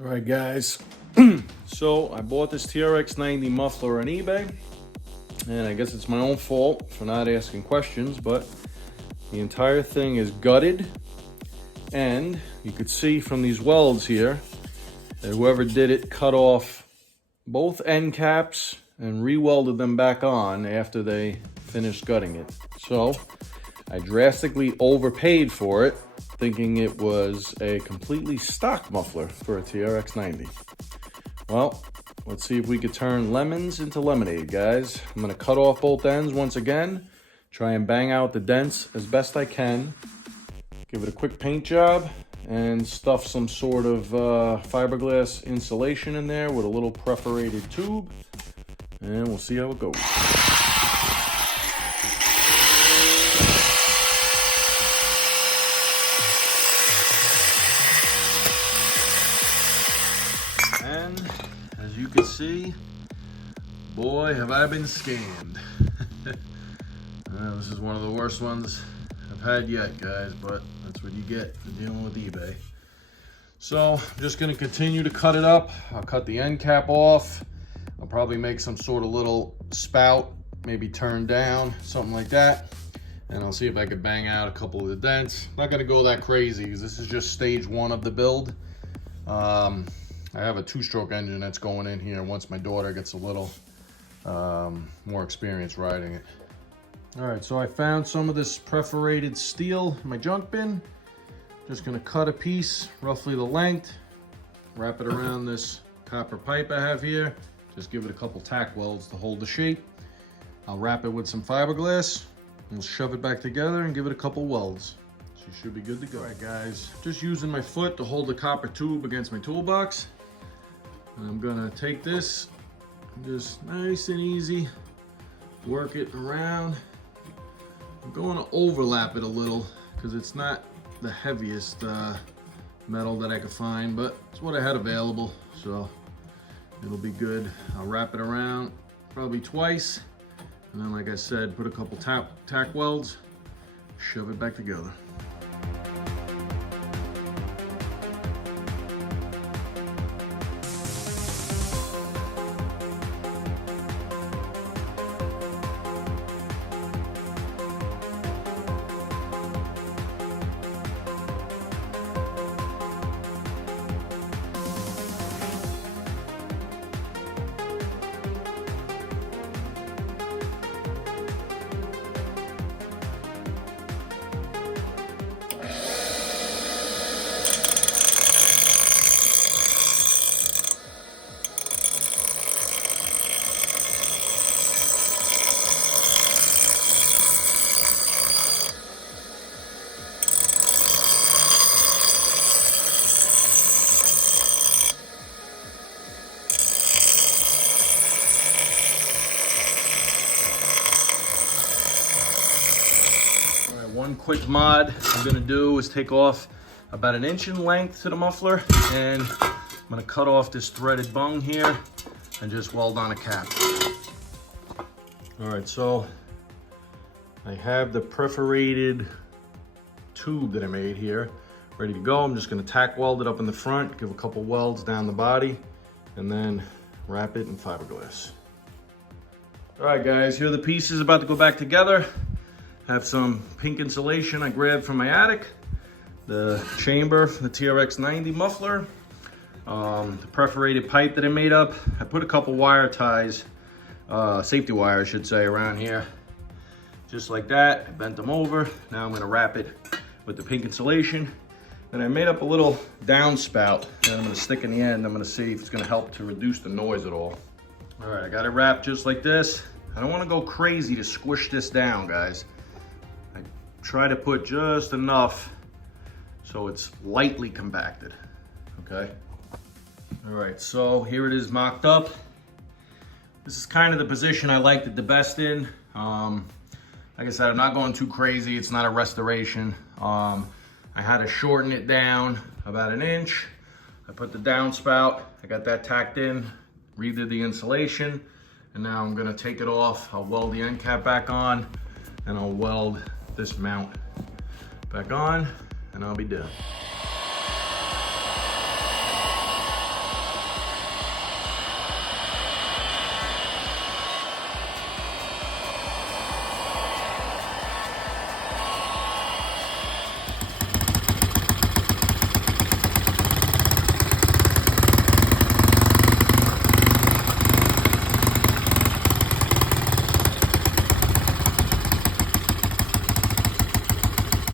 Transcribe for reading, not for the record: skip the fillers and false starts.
All right, guys. So I bought this Trx90 muffler on eBay, and I guess it's my own fault for not asking questions, but the entire thing is gutted, and you could see from these welds here that whoever did it cut off both end caps and re-welded them back on after they finished gutting it. So I drastically overpaid for it, thinking it was a completely stock muffler for a Trx90. Well, let's see if we could turn lemons into lemonade, guys. I'm gonna cut off both ends once again, try and bang out the dents as best I can, give it a quick paint job, and stuff some sort of fiberglass insulation in there with a little perforated tube, and we'll see how it goes. And as you can see, boy, have I been scammed. This is one of the worst ones I've had yet, guys, but that's what you get for dealing with eBay. So I'm just gonna continue to cut it up. I'll cut the end cap off. I'll probably make some sort of little spout, maybe turn down, something like that. And I'll see if I could bang out a couple of the dents. I'm not gonna go that crazy because this is just stage one of the build. I have a 2-stroke engine that's going in here once my daughter gets a little more experience riding it. All right, so I found some of this perforated steel in my junk bin. Just gonna cut a piece, roughly the length, wrap it around this copper pipe I have here. Just give it a couple tack welds to hold the shape. I'll wrap it with some fiberglass, and we'll shove it back together and give it a couple welds. So you should be good to go. All right, guys, just using my foot to hold the copper tube against my toolbox. And I'm gonna take this, just nice and easy, work it around. I'm going to overlap it a little because it's not the heaviest metal that I could find, but it's what I had available, so it'll be good. I'll wrap it around probably twice, and then, like I said, put a couple tack welds, shove it back together. One quick mod I'm gonna do is take off about 1 inch in length to the muffler, and I'm gonna cut off this threaded bung here and just weld on a cap. All right, so I have the perforated tube that I made here ready to go. I'm just gonna tack weld it up in the front, give a couple welds down the body, and then wrap it in fiberglass. All right, guys, here are the pieces about to go back together. Have some pink insulation I grabbed from my attic, the chamber for the Trx90 muffler, the perforated pipe that I made up. I put a couple wire ties, safety wire I should say, around here. Just like that, I bent them over. Now I'm gonna wrap it with the pink insulation. Then I made up a little downspout that I'm gonna stick in the end. I'm gonna see if it's gonna help to reduce the noise at all. All right, I got it wrapped just like this. I don't wanna go crazy to squish this down, guys. Try to put just enough so it's lightly compacted, okay? All right, so here it is mocked up. This is kind of the position I liked it the best in. Like I said, I'm not going too crazy. It's not a restoration. I had to shorten it down about 1 inch. I put the downspout, I got that tacked in, redid the insulation, and now I'm gonna take it off. I'll weld the end cap back on, and I'll weld this mount back on, and I'll be done.